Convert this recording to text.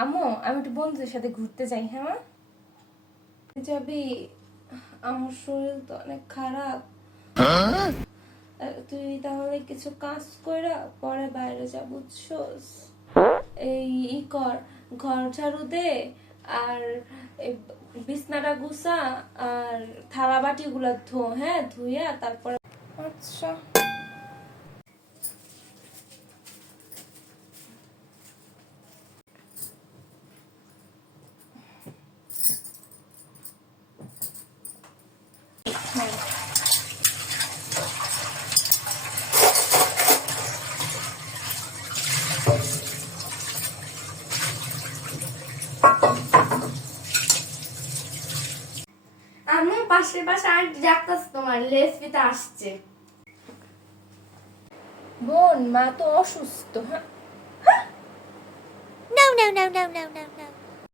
আম্মু আমি একটু বন্ধুদের সাথে ঘুরতে যাই, হ্যাঁ মা? যাবি? আমার শরীর তো অনেক খারাপ। তুই তাহলে কিছু কাজ কইরা পরে বাইরে যা, বুঝছস? এই কর, ঘর ঝাড়ু দে, আর এই বিছনাটা গুছা, আর থালা বাটি গুলা ধো, হ্যাঁ? ধুইয়া তারপরে। আচ্ছা। আম্মু পাশের পাশে আন্টি ডাকতাছে, তোমার রেসিপিতে আসছে। বোন, মা তো অসুস্থ, হ্যাঁ? No, no, no, no, no, no, no.